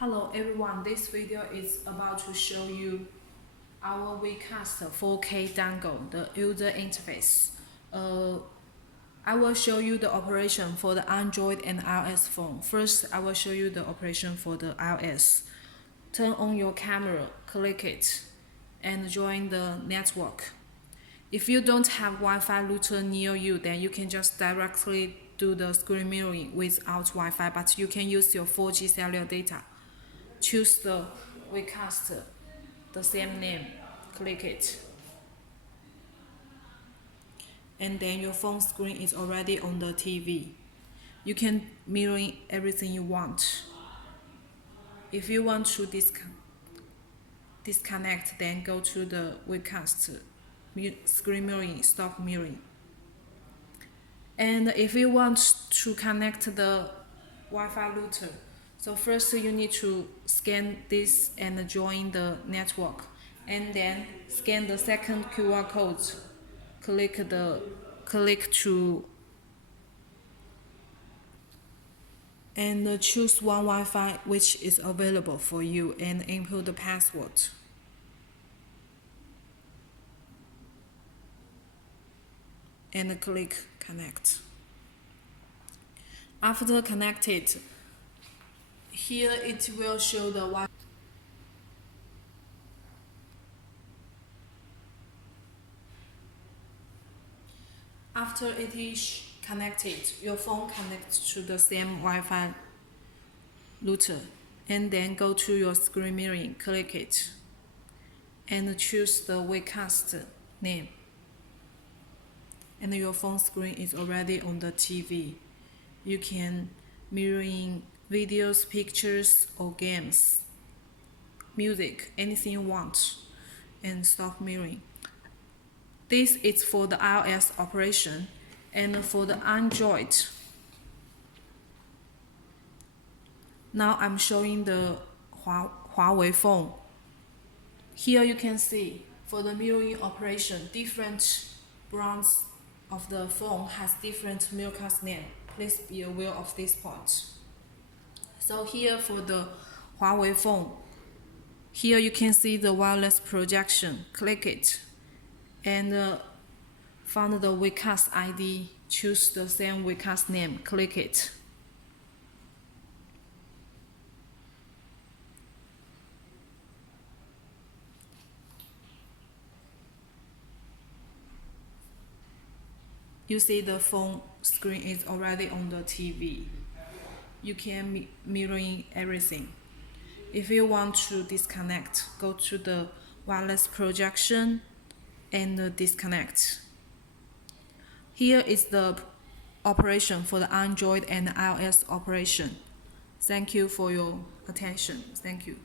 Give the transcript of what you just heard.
Hello everyone, this video is about to show you our miracast 4K dongle, the user interface. I will show you the operation for the Android and iOS phone. First, I will show you the operation for the iOS. Turn on your camera, click it, and join the network. If you don't have Wi-Fi router near you, then you can just directly do the screen mirroring without Wi-Fi, but you can use your 4G cellular data. Choose the miracast, the same name, click it. And then your phone screen is already on the TV. You can mirroring everything you want. If you want to disconnect, then go to the miracast, screen mirroring, stop mirroring. And if you want to connect the Wi-Fi router, so first you need to scan this and join the network, and then scan the second QR code. Click to and choose one Wi-Fi which is available for you and input the password. And click connect. After connected, here it will show the Wi-Fi. After it is connected, your phone connects to the same Wi-Fi router, and then go to your screen mirroring, click it, and choose the miracast name. And your phone screen is already on the TV. You can mirroring videos, pictures, or games, music, anything you want, and stop mirroring. This is for the iOS operation, and for the Android. Now I'm showing the Huawei phone. Here you can see for the mirroring operation, different brands of the phone has different miracast name. Please be aware of this point. So here for the Huawei phone, here you can see the wireless projection. Click it and find the miracast ID. Choose the same miracast name. Click it. You see the phone screen is already on the TV. You can mirroring everything. If you want to disconnect, go to the wireless projection and disconnect. Here is the operation for the Android and iOS operation. Thank you for your attention. Thank you.